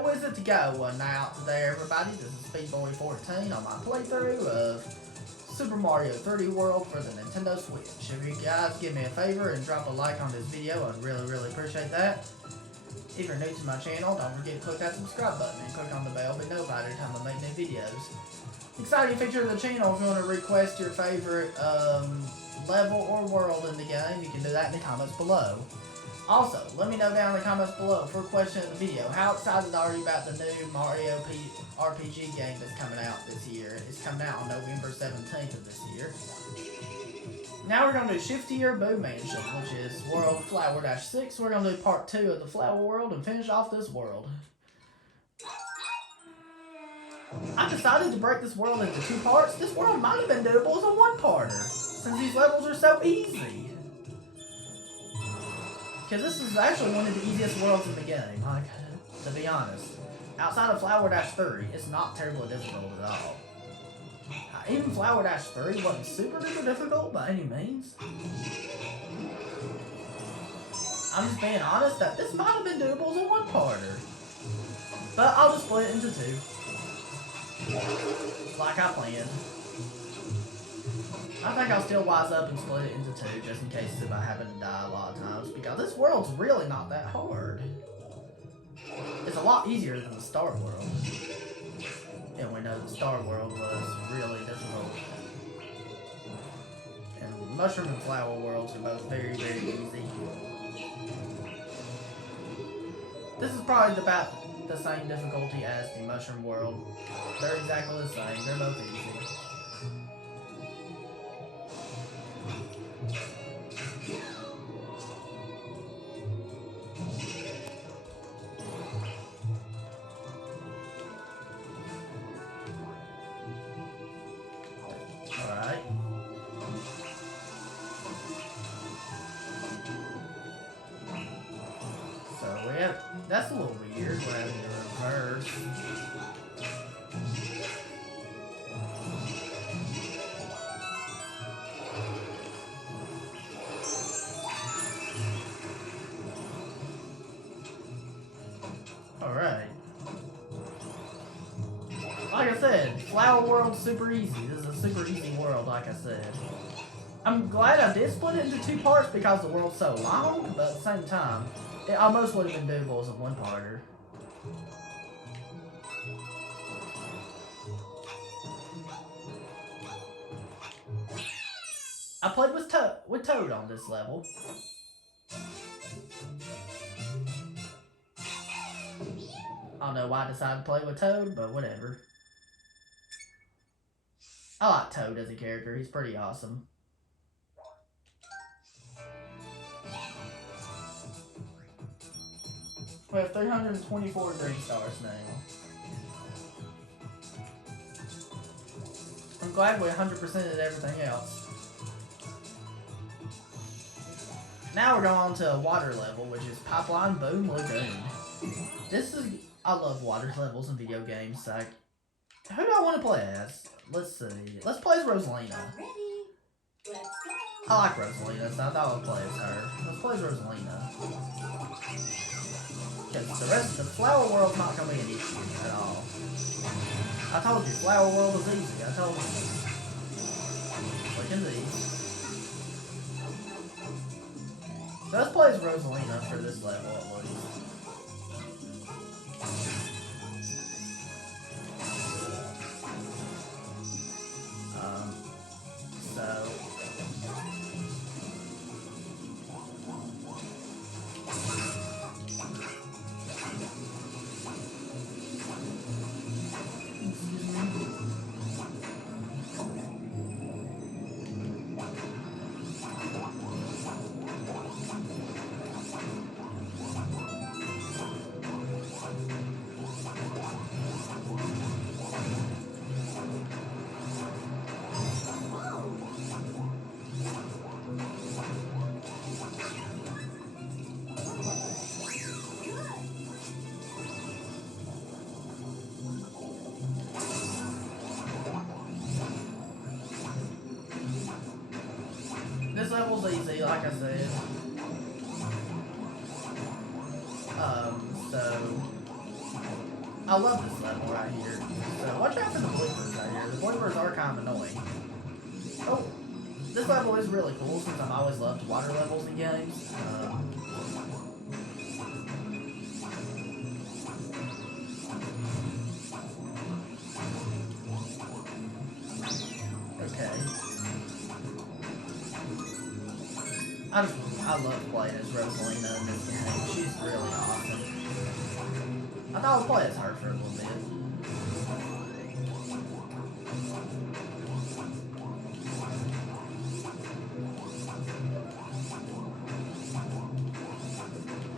how is it to go now today, everybody? This is SpeedBoy14 on my playthrough of Super Mario 3D World for the Nintendo Switch. If you guys give me a favor and drop a like on this video, I'd really appreciate that. If you're new to my channel, don't forget to click that subscribe button and click on the bell to be notified every time I make new videos. Exciting feature of the channel, if you want to request your favorite level or world in the game, you can do that in the comments below. Also, let me know down in the comments below for a question in the video. How excited are you about the new Mario RPG game that's coming out this year? It's coming out on November 17th of this year. Now we're going to do Shiftier Boo Mansion, which is World Flower Dash 6. We're going to do part 2 of the Flower World and finish off this world. I decided to break this world into 2 parts. This world might have been doable as a 1-parter, since these levels are so easy. Because this is actually one of the easiest worlds in the game, like, to be honest. Outside of Flower Dash 3, it's not terribly difficult at all. Even Flower Dash 3 wasn't super duper difficult by any means. I'm just being honest that this might have been doable as a 1-parter. But I'll just split it into 2. Like I planned. I think I'll still wise up and split it into 2 just in case if I happen to die a lot of times, because this world's really not that hard. It's a lot easier than the Star World. And we know the Star World was really difficult. And Mushroom and Flower Worlds are both very easy. This is probably about the same difficulty as the Mushroom World. They're exactly the same, they're both easy. Alright. So we have, that's a little weird, we're having to reverse. Alright. Like I said, Flower World's super easy. This is a super easy world, like I said. I'm glad I did split it into 2 parts because the world's so long, but at the same time, it almost would have been doable as a 1-parter. I played with Toad on this level. I don't know why I decided to play with Toad, but whatever. I like Toad as a character, he's pretty awesome. We have 324 green stars now. I'm glad we 100%ed everything else. Now we're going on to a water level, which is Pipeline Boom Lagoon. This is, I love water levels in video games. Like, who do I want to play as? Let's see. Let's play as Rosalina. I like Rosalina, so I thought I'd play as her. Let's play as Rosalina. Because the rest of the Flower World's not going to be an issue at all. I told you, Flower World was easy. I told you. Look in these. So let's play as Rosalina for this level at least. This level's easy, like I said. So I love this level right here. So watch out for the bloopers right here. The bloopers are kind of annoying. Oh, this level is really cool since I've always loved water levels in games. Okay. I love playing as Rosalina in this game. She's really awesome. I thought I would play as her for a little bit.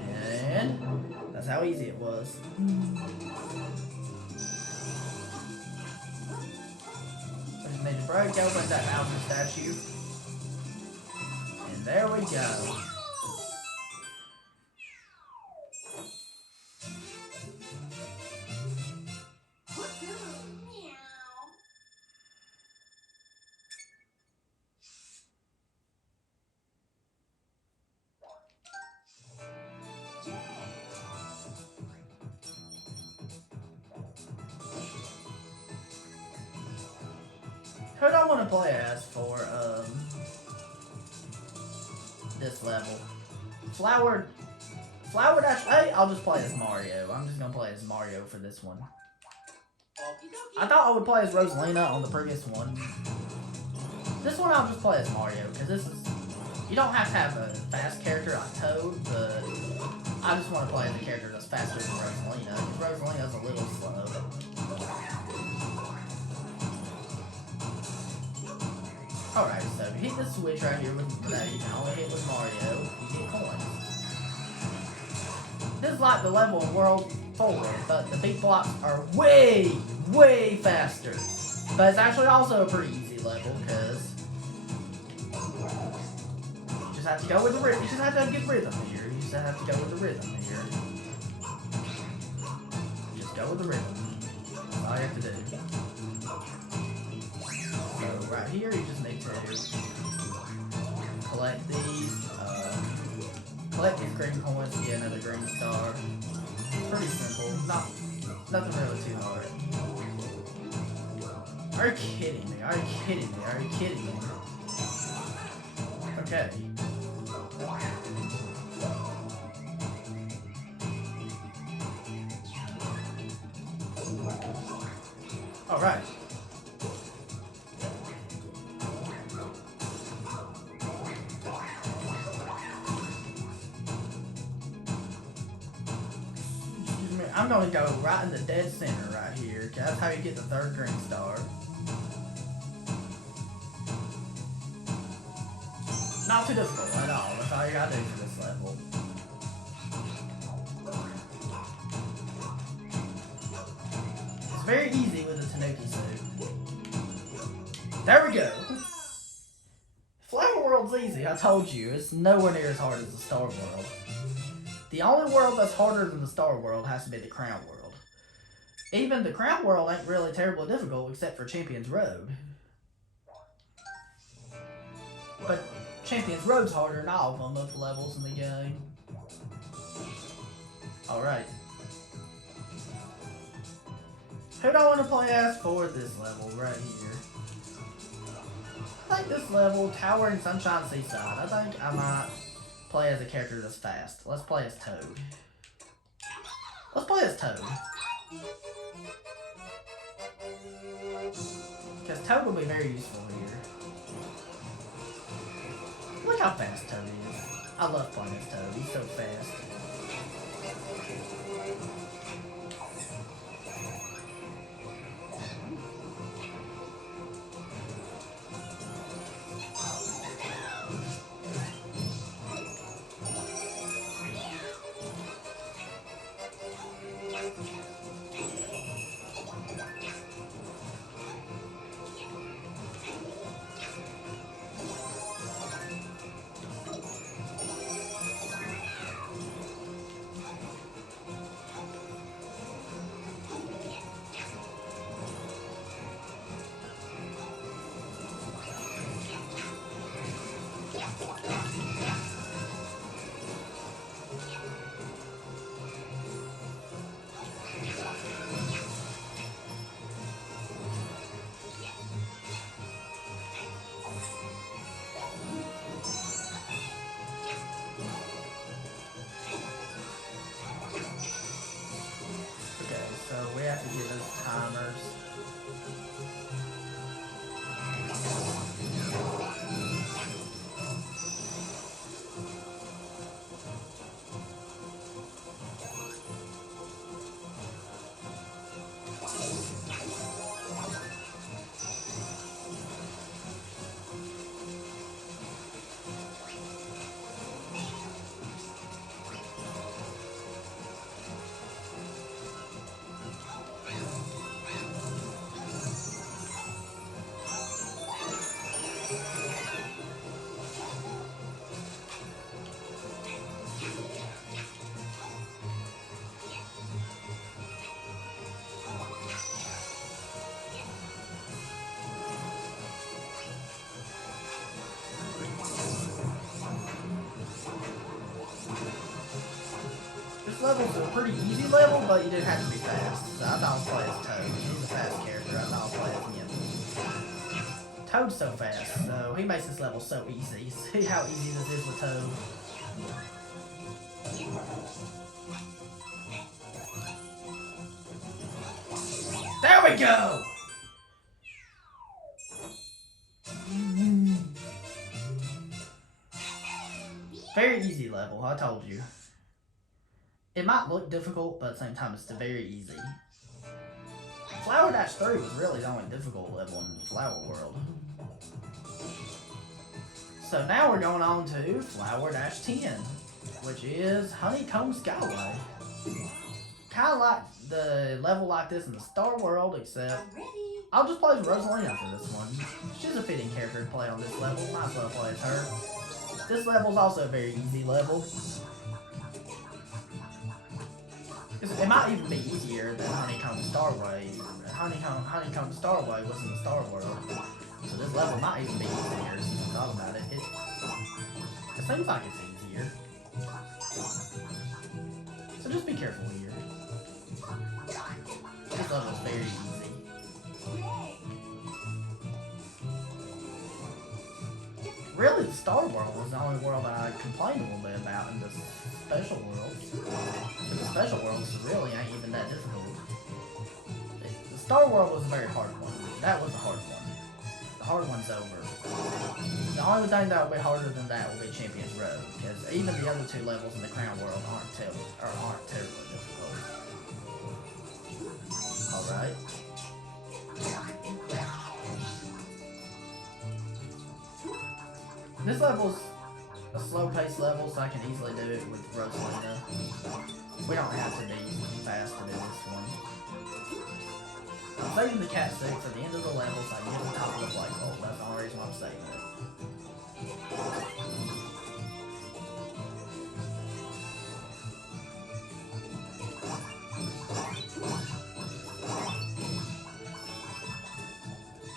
And that's how easy it was. I just need to break open that Bowser statue. And there we go. Who do I want to play as for this level? Flower Dash 8, I'll just play as Mario. I'm just gonna play as Mario for this one. I thought I would play as Rosalina on the previous one. This one I'll just play as Mario, because this is... You don't have to have a fast character like Toad, but I just want to play as a character that's faster than Rosalina, because Rosalina's a little slow. Alright, so you hit the switch right here with that you can only hit with Mario, you get coins. This is like the level in World 4, but the big blocks are way, way faster. But it's actually also a pretty easy level, because you just have to go with the rhythm. You just have to get rhythm here. You just have to go with the rhythm here. Just go with the rhythm. That's all you have to do. So right here, you just need to collect these green coins to get another green star. Pretty simple, nothing really too hard. Are you kidding me? Are you kidding me? Are you kidding me? Okay. Alright. I'm gonna go right in the dead center right here, because that's how you get the third green star. Not too difficult at all, that's all you gotta do for this level. It's very easy with the Tanuki suit. There we go! Flower World's easy, I told you. It's nowhere near as hard as the Star World. The only world that's harder than the Star World has to be the Crown World. Even the Crown World ain't really terribly difficult except for Champion's Road. But Champion's Road's harder than all of the levels in the game. Alright. Who do I want to play as for this level right here? I think this level, Towering Sunshine Seaside, I think I might play as a character that's fast. Let's play as Toad. Let's play as Toad. Because Toad will be very useful here. Look how fast Toad is. I love playing as Toad. He's so fast. So we have to get those timers. This level's a pretty easy level, but you didn't have to be fast. So I thought I'd play as Toad. He's a fast character. I thought I'd play as him. Toad's so fast, so he makes this level so easy. See how easy this is with Toad? There we go! Very easy level, I told you. It might look difficult, but at the same time it's very easy. Flower Dash 3 was really the only difficult level in the Flower World. So now we're going on to Flower Dash 10, which is Honeycomb Skyway. Kinda like the level like this in the Star World, except I'll just play as Rosalina for this one. She's a fitting character to play on this level, might as well play as her. This level's also a very easy level. It might even be easier than Honeycomb Starway. Honeycomb Starway was in the Star World. So this level might even be easier since you thought about it. It seems like it's easier. So just be careful here. This level's very easy. Really, the Star World was the only world I complained a little bit about in the special worlds. But the special worlds really ain't even that difficult. The Star World was a very hard one. That was a hard one. The hard one's over. The only thing that will be harder than that will be Champion's Road, because even the other two levels in the Crown World aren't terribly difficult. Alright. This level's a slow-paced level, so I can easily do it with Rosalina. We don't have to be fast to do this one. I'm saving the cat suit for the end of the level so I can get to the top of the flagpole. That's the only reason I'm saving it.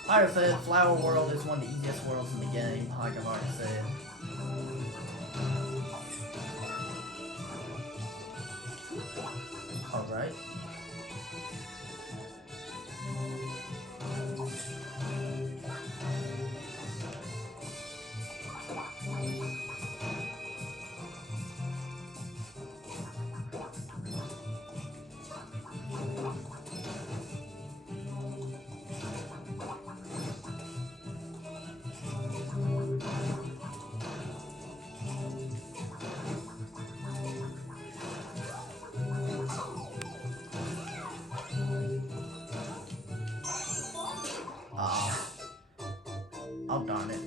Like I said, Flower World is one of the easiest worlds in the game, like I've already said. Alright. Oh darn it.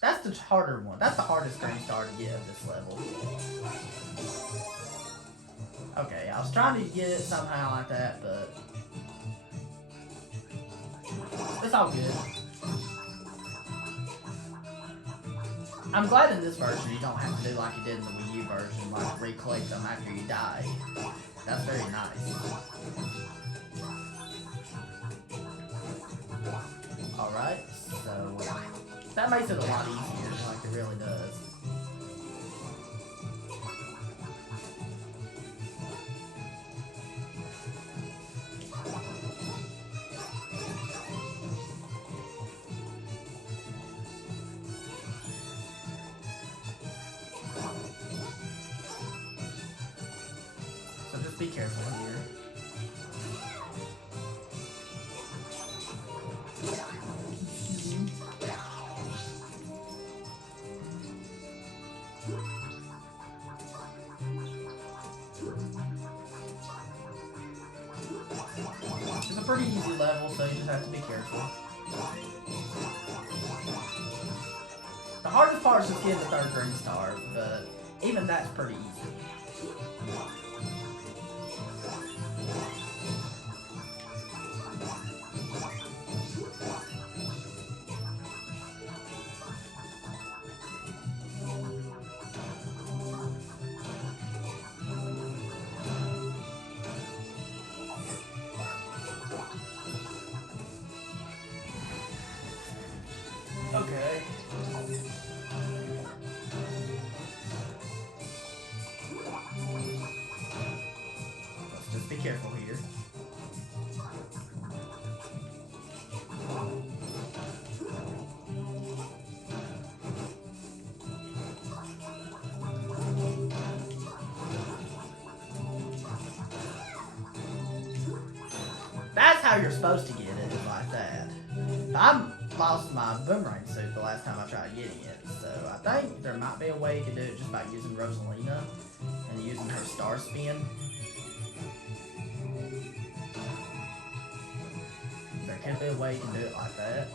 That's the harder one. That's the hardest green star to get of this level. Okay, I was trying to get it somehow like that, but it's all good. I'm glad in this version you don't have to do like you did in the Wii U version, like recollect them after you die. That's very nice. Alright, so that makes it a lot easier, like it really does. So just be careful here. pretty easy level, so you just have to be careful. The hardest part is just getting the third green star, but even that's pretty easy. Okay. Let's just be careful here. That's how you're supposed to get it, is like that. I lost my boomerang suit the last time I tried getting it, so I think there might be a way you can do it just by using Rosalina and using her star spin. There could be a way you can do it like that.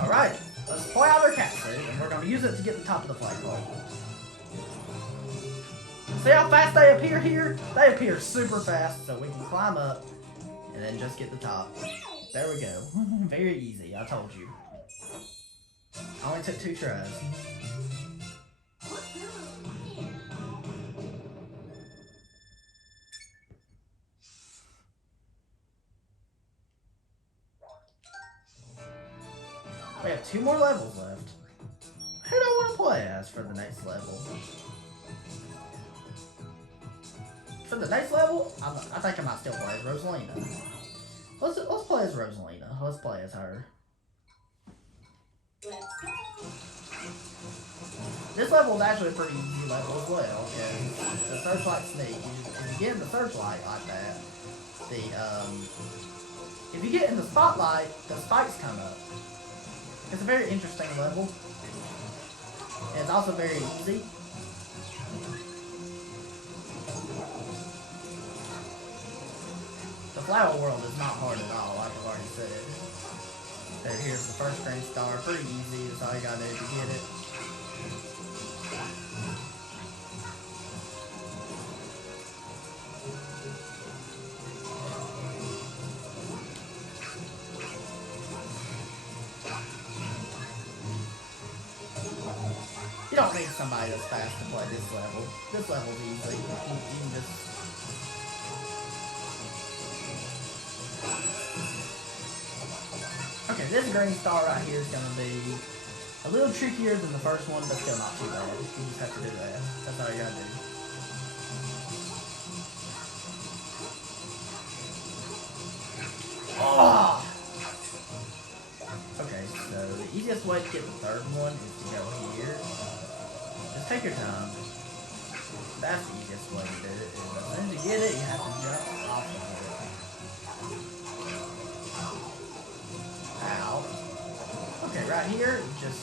Alright, let's play out our cat suit, and we're going to use it to get the top of the flagpole. See how fast they appear here? They appear super fast, so we can climb up and then just get the top. There we go. Very easy, I told you. I only took 2 tries. We have 2 more levels left. Who do I want to play as for the next level? For the next level, I think I might still play as Rosalina. Let's play as Rosalina. Let's play as her. This level is actually a pretty easy level as well, because the searchlight sneak, if you get in the searchlight like that, if you get in the spotlight, the spikes come up. It's a very interesting level. And it's also very easy. The flower world is not hard at all, like I've already said. There, here's the first green star. Pretty easy. That's all you gotta do to get it. You don't need somebody that's fast to play this level. This level's easy. You can just... Okay, this green star right here is going to be a little trickier than the first one, but still not too bad. You just have to do that. That's all you gotta do. Oh! Okay, so the easiest way to get the third one is to go here. Just take your time. That's the easiest way to do it. As soon as you get it, you have to jump off of it. Ow. Okay, right here, just...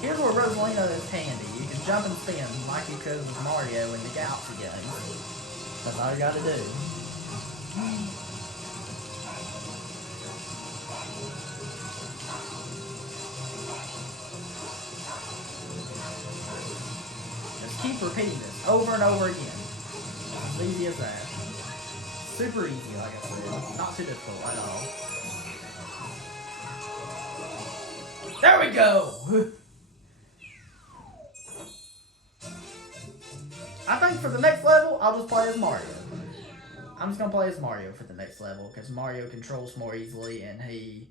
Here's where Rosalina is handy. You can jump and spin like you could with Mario in the Galaxy games. That's all you gotta do. Keep repeating this over and over again. As easy as that. Super easy, like I said. Not too difficult at all. There we go! I think for the next level, I'll just play as Mario. I'm just gonna play as Mario for the next level, because Mario controls more easily and he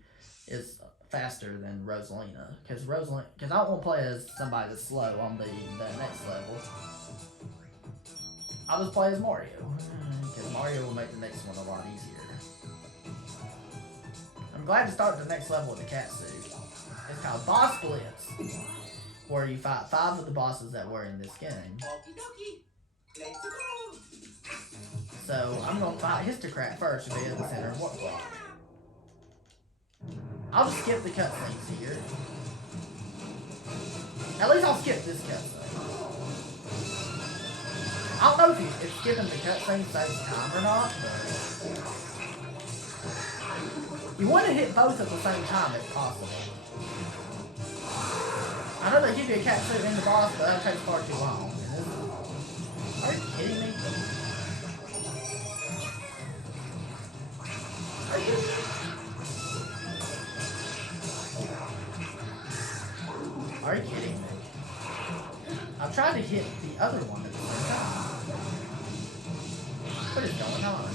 is faster than Rosalina, because I don't want to play as somebody that's slow on the next level. I'll just play as Mario, because Mario will make the next one a lot easier. I'm glad to start the next level with the cat suit. It's called Boss Blitz, where you fight 5 of the bosses that were in this game. So I'm gonna fight Histocrat first to be at the center of Warp Block. I'll just skip the cutscenes here. At least I'll skip this cutscene. I don't know if skipping the cutscene saves time or not, but you want to hit both at the same time if possible. I know they give you a catsuit in the boss, but that takes far too long. Are you kidding me? Are you kidding me? Are you kidding me? I'm trying to hit the other one at the same time. What is going on?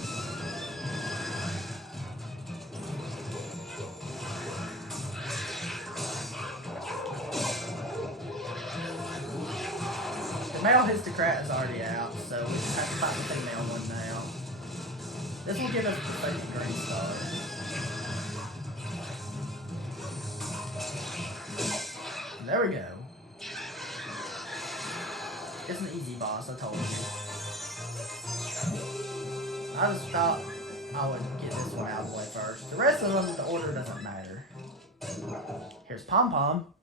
The male Histocrat is already out, so we just have to fight the female one now. This will give us the second green star. There we go. It's an easy boss, I told you. I just thought I would get this one out of the way first. The rest of them, the order doesn't matter. Here's Pom Pom.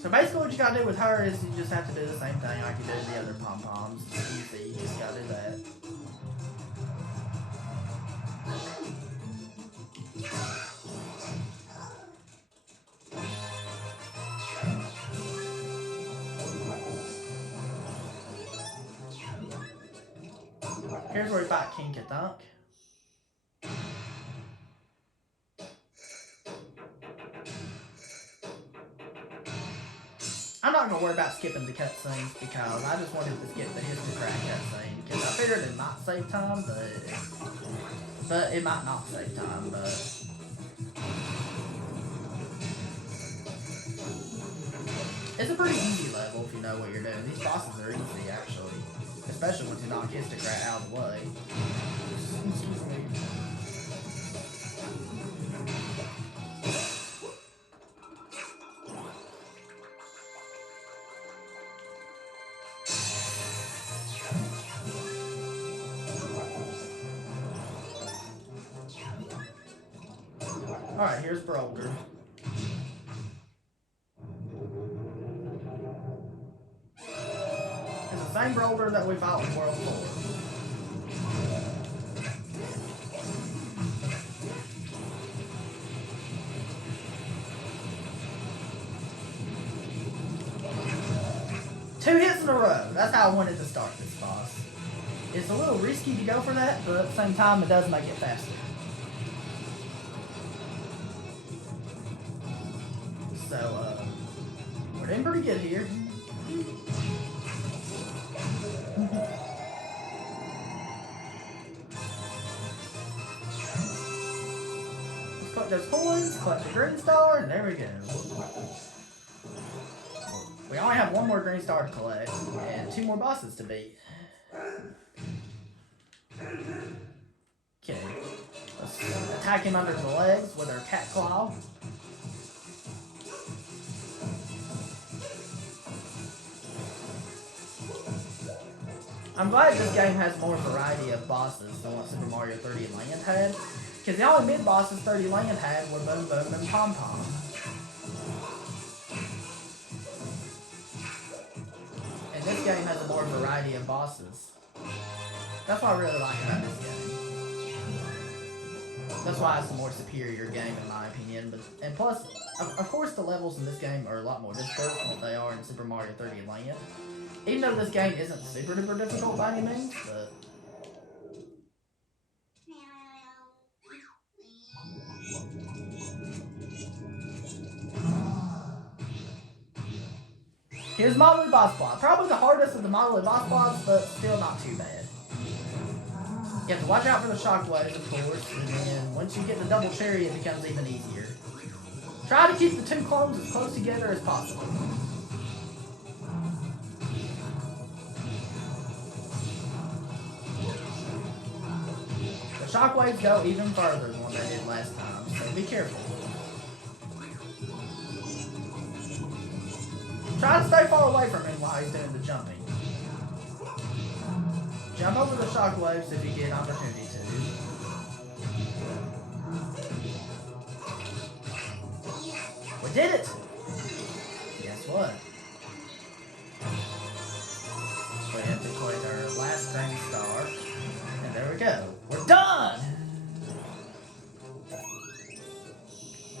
So basically what you gotta do with her is you just have to do the same thing like you do with the other Pom Poms. Easy, you just gotta do that. Here's where we fight King K'Thunk. I'm not gonna worry about skipping the cutscenes because I just wanted to skip the Histocrat cutscene because I figured it might save time, but it might not save time, but it's a pretty easy level if you know what you're doing. These bosses are easy actually, especially once you knock Histocrat out of the way. Excuse me. Alright, here's Brolder. It's the same Brolder that we fought in World 4. Two hits in a row. That's how I wanted to start this boss. It's a little risky to go for that, but at the same time it does make it faster. So, we're doing pretty good here. Let's collect those coins, collect the green star, and there we go. We only have one more green star to collect, and 2 more bosses to beat. Okay. Let's attack him under the legs with our cat claw. I'm glad this game has more variety of bosses than what Super Mario 3D Land had, because the only mid-bosses 3D Land had were Boom Boom and Pom Pom. And this game has a more variety of bosses. That's what I really like about this game. That's why it's a more superior game in my opinion. And plus, of course the levels in this game are a lot more difficult than what they are in Super Mario 3D Land. Even though this game isn't super duper difficult by any means, but here's Motley Boss Plot. Probably the hardest of the Motley Boss Plots, but still not too bad. You have to watch out for the shockwaves, of course, and then once you get the double cherry, it becomes even easier. Try to keep the 2 clones as close together as possible. The shockwaves go even further than what they did last time, so be careful. Try to stay far away from him while he's doing the jumping. Jump over the shockwaves if you get an opportunity to. We did it! Guess what? We have to collect our last green star. And there we go. We're done!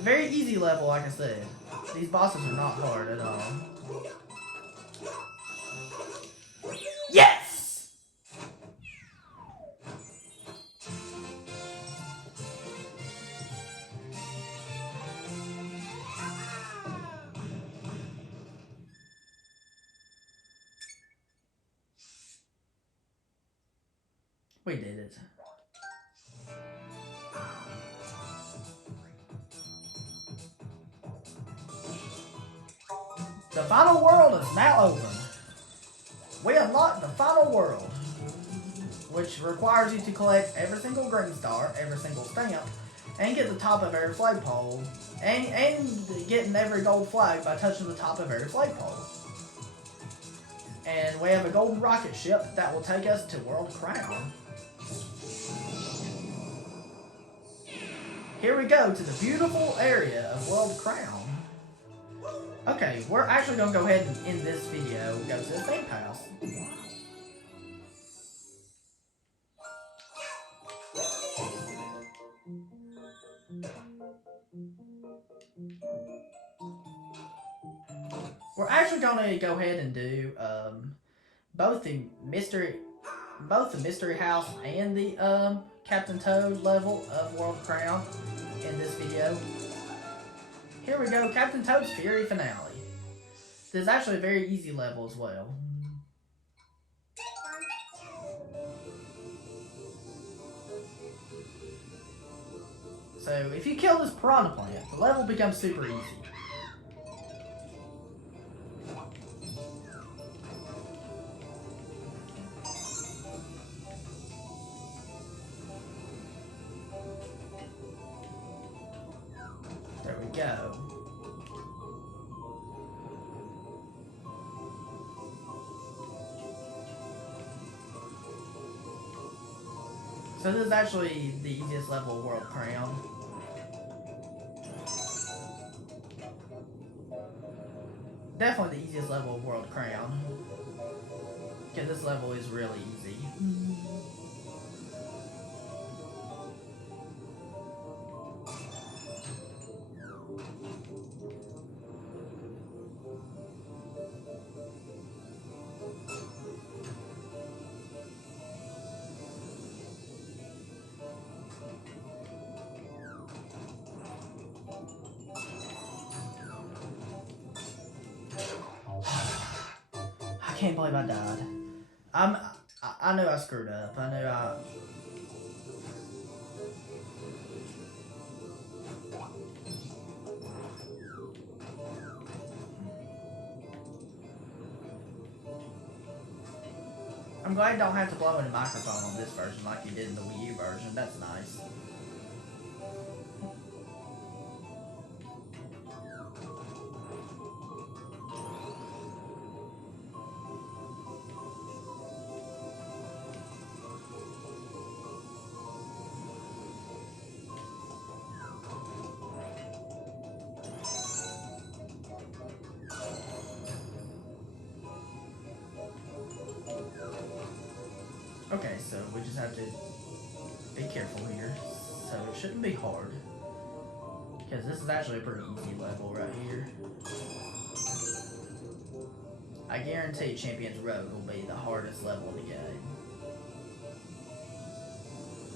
Very easy level, like I said. These bosses are not hard at all. Yes! We did it. The final world is now open. We unlocked the final world, which requires you to collect every single green star, every single stamp, and get the top of every flagpole, and getting every gold flag by touching the top of every flagpole. And we have a golden rocket ship that will take us to World Crown. Here we go to the beautiful area of World Crown. Okay, we're actually going to go ahead and end this video and go to the theme house. We're actually going to go ahead and do both the mystery house and the Captain Toad level of World Crown in this video. Here we go, Captain Toad's Fury Finale. This is actually a very easy level as well. So if you kill this piranha plant, the level becomes super easy. There we go. So this is actually the easiest level of World Crown. Definitely the easiest level of World Crown. Because this level is really easy. I can't believe I died. I knew I screwed up. I knew I... I'm glad you don't have to blow in the microphone on this version like you did in the Wii U version. That's nice. Okay, so we just have to be careful here. So it shouldn't be hard. Because this is actually a pretty easy level right here. I guarantee Champions Road will be the hardest level in the game.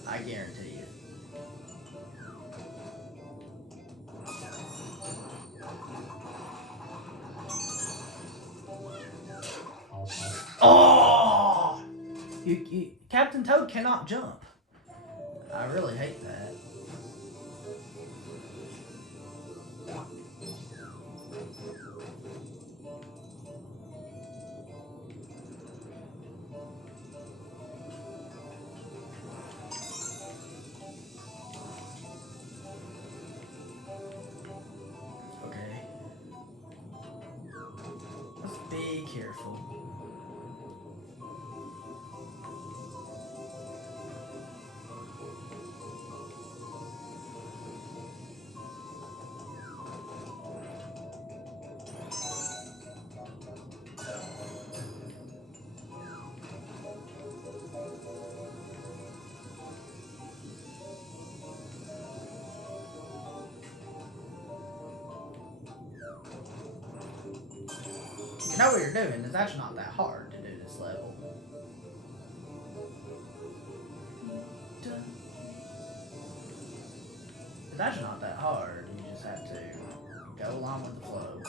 I guarantee it. Oh! Captain Toad cannot jump. I really hate that. Okay. Let's be careful. you know what you're doing, it's actually not that hard to do this level. It's actually not that hard. You just have to go along with the flow.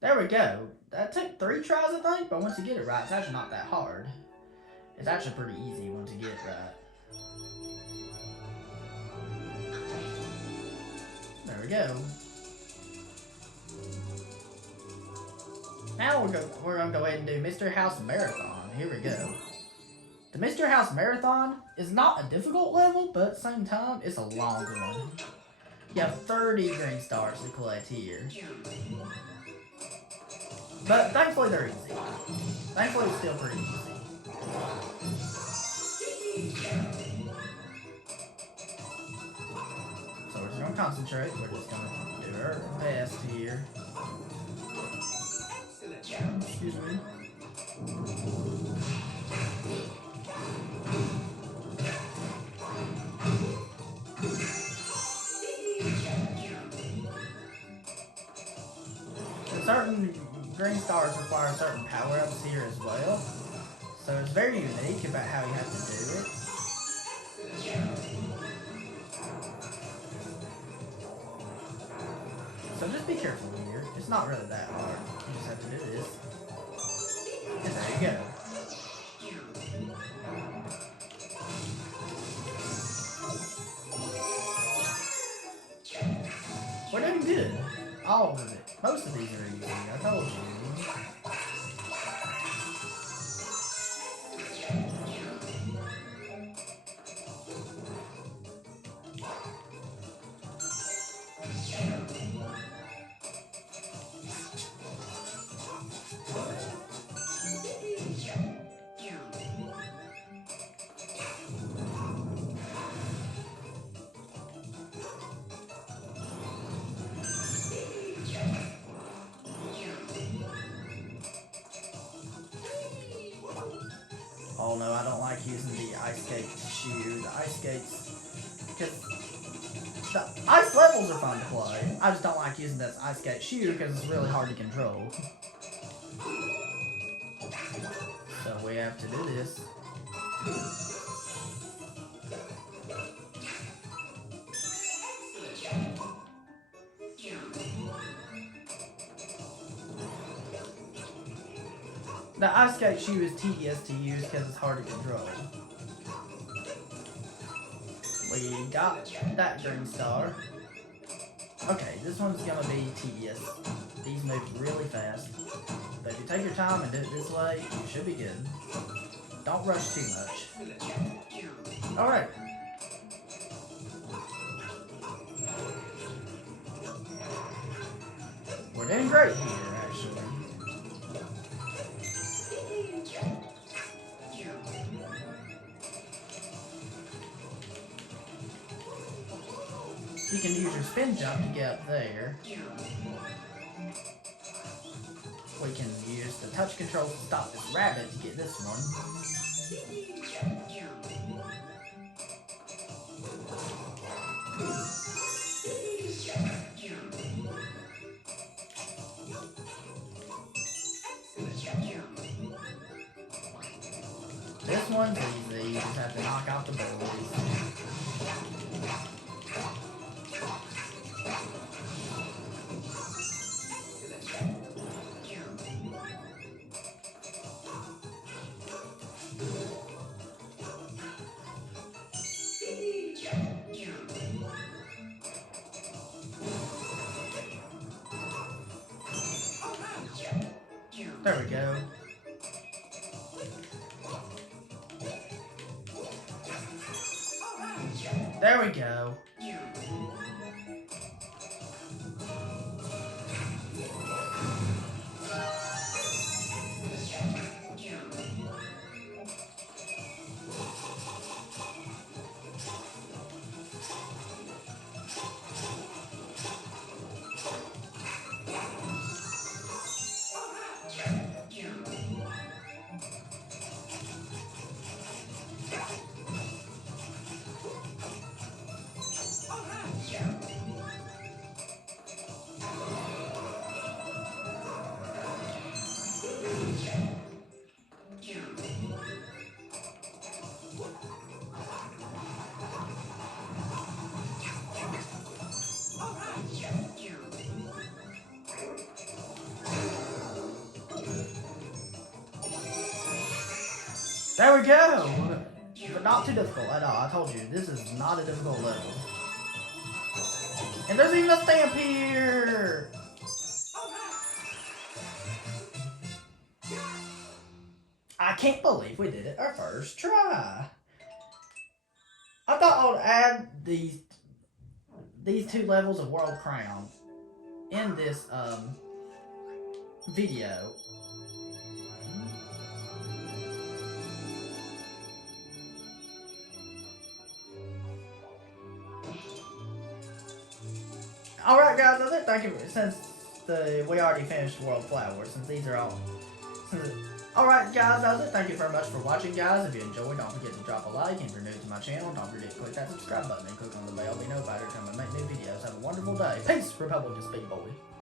There we go. That took 3 tries, I think, but once you get it right, it's actually not that hard. It's actually pretty easy once you get it right. There we go. Now we're going to go ahead and do Mystery House Marathon. Here we go. The Mystery House Marathon is not a difficult level, but at the same time, it's a long one. You have 30 green stars to collect here. But thankfully they're easy. Thankfully it's still pretty easy. So we're just going to concentrate. We're just going to do our best here. Excuse me. Certain green stars require certain power-ups here as well. So it's very unique about how you have to do it. So just be careful here. It's not really that hard. You just have to do this. And there you go. We're doing good. All of it. Most of these are easy. I told you. Oh no, I don't like using the ice skate shoe. The ice skates, because the ice levels are fun to play. I just don't like using this ice skate shoe because it's really hard to control. So we have to do this. The ice skate shoe is tedious to use because it's hard to control. We got that green star. Okay, this one's gonna be tedious. These move really fast. But if you take your time and do it this way, you should be good. Don't rush too much. Alright. We're doing great here, actually. You can use your spin jump to get up there. We can use the touch controls to stop this rabbit to get this one. This one's easy, you just have to knock out the bullies. There we go. we go. There we go! But not too difficult at all. I told you, this is not a difficult level. And there's even a stamp here! I can't believe we did it our first try. I thought I would add these two levels of World Crown in this video. Alright guys, that's it. Thank you. Since we already finished World Flower, since these are all... Alright guys, that's it. Thank you very much for watching, guys. If you enjoyed, don't forget to drop a like. If you're new to my channel, don't forget to click that subscribe button and click on the bell to be notified every time I make new videos. Have a wonderful day. Peace, Republican Speed Boy.